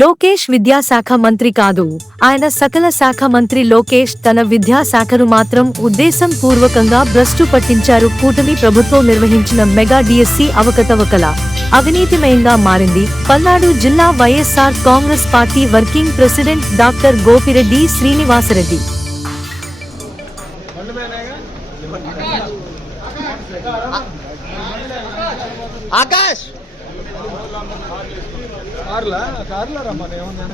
లోకేష్ విద్యాశాఖ మంత్రి కాదు, ఆయన సకల శాఖ మంత్రి. లోకేష్ తన విద్యాశాఖను మాత్రం ఉద్దేశం పూర్వకంగా భ్రష్టు పట్టించారు. కూటమి ప్రభుత్వం నిర్వహించిన మెగా డిఎస్సి అవకతవకల అవినీతిమయంగా మారింది. పల్నాడు జిల్లా YSR Congress party working president doctor Gopireddy Srinivasareddy ఆకాష్ కార్లా రమ్మని ఏమన్నా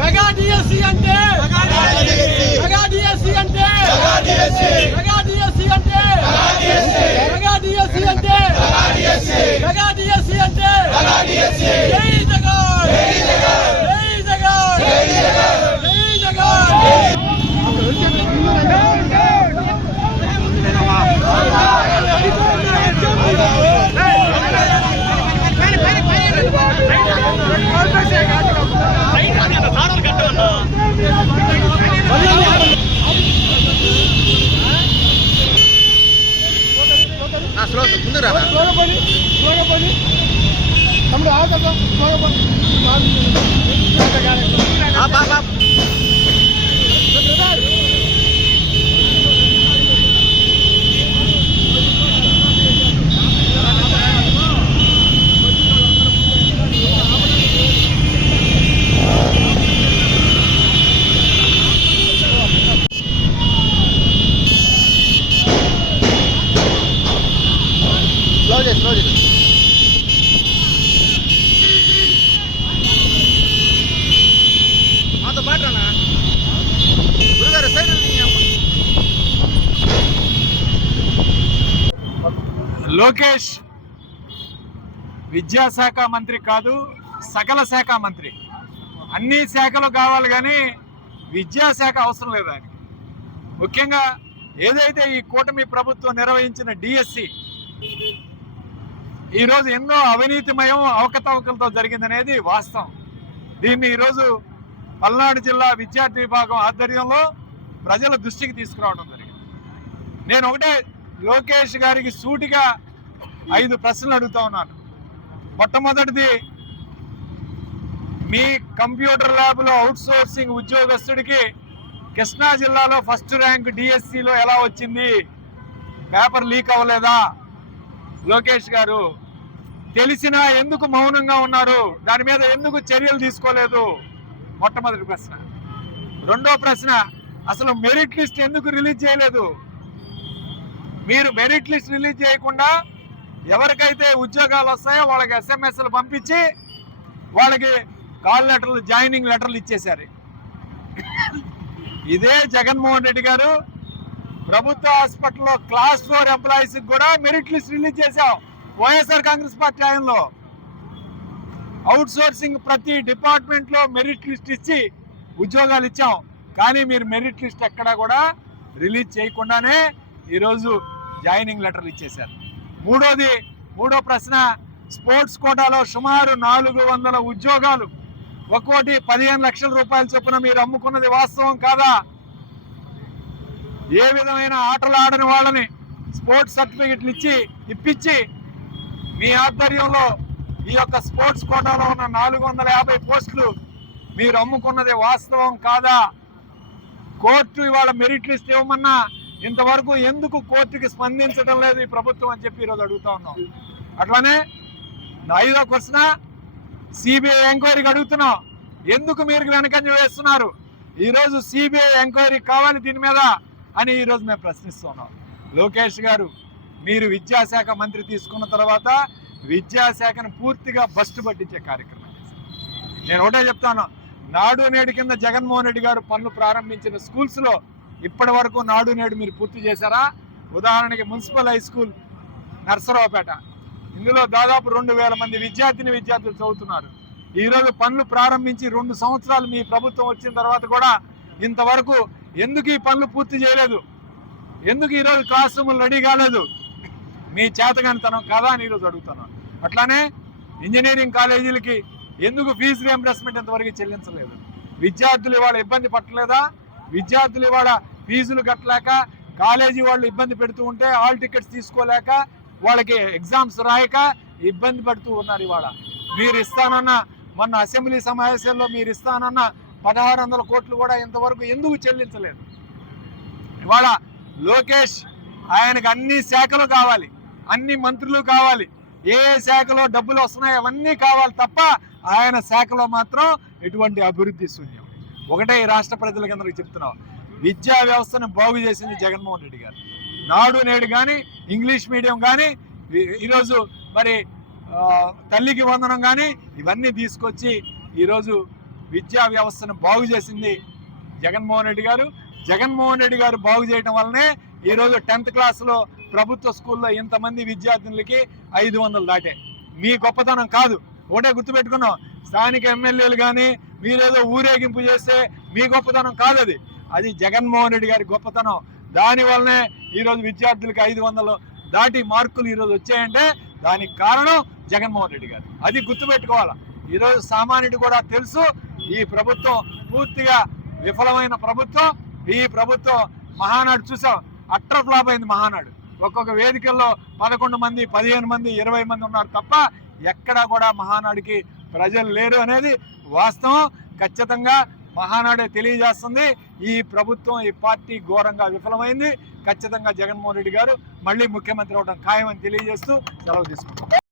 మెగా డిఎస్సి అంటే మెగా డిఎస్సి అంటే మెగా డిఎస్సి అంటే మెగా డిఎస్సి అంటే మెగా డిఎస్సి అంటే జై జగన్ జై జగన్ జై జగన్ లోకేష్ విద్యాశాఖ మంత్రి కాదు, సకల శాఖ మంత్రి. అన్ని శాఖలు కావాలి కానీ విద్యాశాఖ అవసరం లేదు ఆయనకి. ముఖ్యంగా ఏదైతే ఈ కూటమి ప్రభుత్వం నిర్వహించిన డిఎస్సి ఈరోజు ఎన్నో అవినీతిమయం అవకతవకలతో జరిగిందనేది వాస్తవం. దీన్ని ఈరోజు పల్నాడు జిల్లా విద్యార్థి విభాగం ఆధ్వర్యంలో ప్రజల దృష్టికి తీసుకురావడం జరిగింది. నేను ఒకటే లోకేష్ గారికి సూటిగా 5 ప్రశ్నలు అడుగుతా ఉన్నాను. మొట్టమొదటిది, మీ కంప్యూటర్ ల్యాబ్లో అవుట్సోర్సింగ్ ఉద్యోగస్తుడికి కృష్ణా జిల్లాలో ఫస్ట్ ర్యాంక్ డిఎస్సిలో ఎలా వచ్చింది? పేపర్ లీక్ అవ్వలేదా? లోకేష్ గారు తెలిసినా ఎందుకు మౌనంగా ఉన్నారు? దాని మీద ఎందుకు చర్యలు తీసుకోలేదు? మొట్టమొదటి ప్రశ్న. రెండో ప్రశ్న, అసలు మెరిట్ లిస్ట్ ఎందుకు రిలీజ్ చేయలేదు? మీరు మెరిట్ లిస్ట్ రిలీజ్ చేయకుండా ఎవరికైతే ఉద్యోగాలు వస్తాయో వాళ్ళకి ఎస్ఎంఎస్లు పంపించి వాళ్ళకి కాల్ లెటర్లు, జాయినింగ్ లెటర్లు ఇచ్చేశారు. ఇదే జగన్మోహన్ రెడ్డి గారు ప్రభుత్వ హాస్పిటల్లో క్లాస్ 4 ఎంప్లాయీస్కి కూడా మెరిట్ లిస్ట్ రిలీజ్ చేశాం. వైఎస్ఆర్ కాంగ్రెస్ పార్టీ ఆయనలో అవుట్ సోర్సింగ్ ప్రతి డిపార్ట్మెంట్లో మెరిట్ లిస్ట్ ఇచ్చి ఉద్యోగాలు ఇచ్చాం. కానీ మీరు మెరిట్ లిస్ట్ ఎక్కడా కూడా రిలీజ్ చేయకుండానే ఈరోజు జాయినింగ్ లెటర్లు ఇచ్చేశారు. మూడో ప్రశ్న, స్పోర్ట్స్ కోటాలో సుమారు 400 ఉద్యోగాలు, ఒక్కోటి 15 లక్షల రూపాయల చొప్పున మీరు అమ్ముకున్నది వాస్తవం కాదా? ఏ విధమైన ఆటలు ఆడని వాళ్ళని స్పోర్ట్స్ సర్టిఫికెట్లు ఇప్పించి మీ ఆధ్వర్యంలో ఈ యొక్క స్పోర్ట్స్ కోటాలో ఉన్న 450 పోస్టులు మీరు అమ్ముకున్నది వాస్తవం కాదా? కోర్టు ఇవాళ మెరిట్ లిస్ట్ ఇవ్వమన్నా ఇంతవరకు ఎందుకు కోర్టుకి స్పందించడం లేదు ఈ ప్రభుత్వం అని చెప్పి ఈరోజు అడుగుతా ఉన్నాం. అట్లానే 5వ ప్రశ్న, సిబిఐ ఎంక్వైరీకి అడుగుతున్నాం. ఎందుకు మీరు వెనకంజ వేస్తున్నారు? ఈరోజు సిబిఐ ఎంక్వైరీ కావాలి దీని మీద అని ఈరోజు మేము ప్రశ్నిస్తున్నాం. లోకేష్ గారు, మీరు విద్యాశాఖ మంత్రి తీసుకున్న తర్వాత విద్యాశాఖను పూర్తిగా బస్టు పట్టించే కార్యక్రమం. నేను ఒకటే చెప్తాను, నాడు నేడు కింద జగన్మోహన్ రెడ్డి గారు పనులు ప్రారంభించిన స్కూల్స్లో ఇప్పటి వరకు నాడు నేడు మీరు పూర్తి చేశారా? ఉదాహరణకి మున్సిపల్ హై స్కూల్ నర్సరావుపేట, ఇందులో దాదాపు 2000 మంది విద్యార్థులు చదువుతున్నారు. ఈరోజు పనులు ప్రారంభించి 2 సంవత్సరాలు మీ ప్రభుత్వం వచ్చిన తర్వాత కూడా ఇంతవరకు ఎందుకు ఈ పనులు పూర్తి చేయలేదు? ఎందుకు ఈరోజు క్లాస్ రూములు రెడీ కాలేదు? మీ చేతగానితనం కాదా అని ఈరోజు అడుగుతున్నాను. అట్లానే ఇంజనీరింగ్ కాలేజీలకి ఎందుకు ఫీజు రియంబర్స్మెంట్ ఇంతవరకు చెల్లించలేదు? విద్యార్థులు ఇవాళ ఇబ్బంది పట్టలేదా? విద్యార్థులు ఇవాళ ఫీజులు కట్టలేక కాలేజీ వాళ్ళు ఇబ్బంది పెడుతూ ఉంటే హాల్ టికెట్స్ తీసుకోలేక వాళ్ళకి ఎగ్జామ్స్ రాయక ఇబ్బంది పడుతూ ఉన్నారు. ఇవాళ మీరు ఇస్తానన్న మొన్న అసెంబ్లీ సమావేశాల్లో మీరు ఇస్తానన్న 1600 కోట్లు కూడా ఇంతవరకు ఎందుకు చెల్లించలేదు? ఇవాళ లోకేష్ ఆయనకు అన్ని శాఖలు కావాలి, అన్ని మంత్రులు కావాలి, ఏ శాఖలో డబ్బులు వస్తున్నాయి అవన్నీ కావాలి తప్ప ఆయన శాఖలో మాత్రం ఎటువంటి అభివృద్ధి శూన్యం. ఒకటే ఈ రాష్ట్ర ప్రజలకు అందరికీ చెప్తున్నాం, విద్యా వ్యవస్థను బాగు చేసింది జగన్మోహన్ రెడ్డి గారు. నాడు నేడు కానీ, ఇంగ్లీష్ మీడియం కానీ, ఈరోజు మరి తల్లికి వందనం కానీ ఇవన్నీ తీసుకొచ్చి ఈరోజు విద్యా వ్యవస్థను బాగు చేసింది జగన్మోహన్ రెడ్డి గారు. జగన్మోహన్ రెడ్డి గారు బాగు చేయడం వల్లనే ఈరోజు 10th క్లాస్లో ప్రభుత్వ స్కూల్లో ఇంతమంది విద్యార్థులకి 500 దాటే. మీ గొప్పతనం కాదు, ఒకటే గుర్తుపెట్టుకున్నాం. స్థానిక ఎమ్మెల్యేలు కానీ మీరేదో ఊరేగింపు చేస్తే మీ గొప్పతనం కాదు, అది జగన్మోహన్ రెడ్డి గారి గొప్పతనం. దానివల్లనే ఈరోజు విద్యార్థులకి 500 దాటి మార్కులు ఈరోజు వచ్చాయంటే దానికి కారణం జగన్మోహన్ రెడ్డి గారు. అది గుర్తుపెట్టుకోవాలా. ఈరోజు సామాన్యుడు కూడా తెలుసు ఈ ప్రభుత్వం పూర్తిగా విఫలమైన ప్రభుత్వం. ఈ ప్రభుత్వం మహానాడు చూసాం, అట్టర్ ఫ్లాప్ అయింది మహానాడు. ఒక్కొక్క వేదికల్లో 11 మంది, 15 మంది, 20 మంది ఉన్నారు తప్ప ఎక్కడా కూడా మహానాడుకి ప్రజలు లేరు అనేది వాస్తవం. ఖచ్చితంగా మహానాడే తెలియజేస్తుంది ఈ ప్రభుత్వం, ఈ పార్టీ ఘోరంగా విఫలమైంది. ఖచ్చితంగా జగన్మోహన్ రెడ్డి గారు మళ్ళీ ముఖ్యమంత్రి అవడం ఖాయమని తెలియజేస్తూ సెలవు తీసుకుంటాం.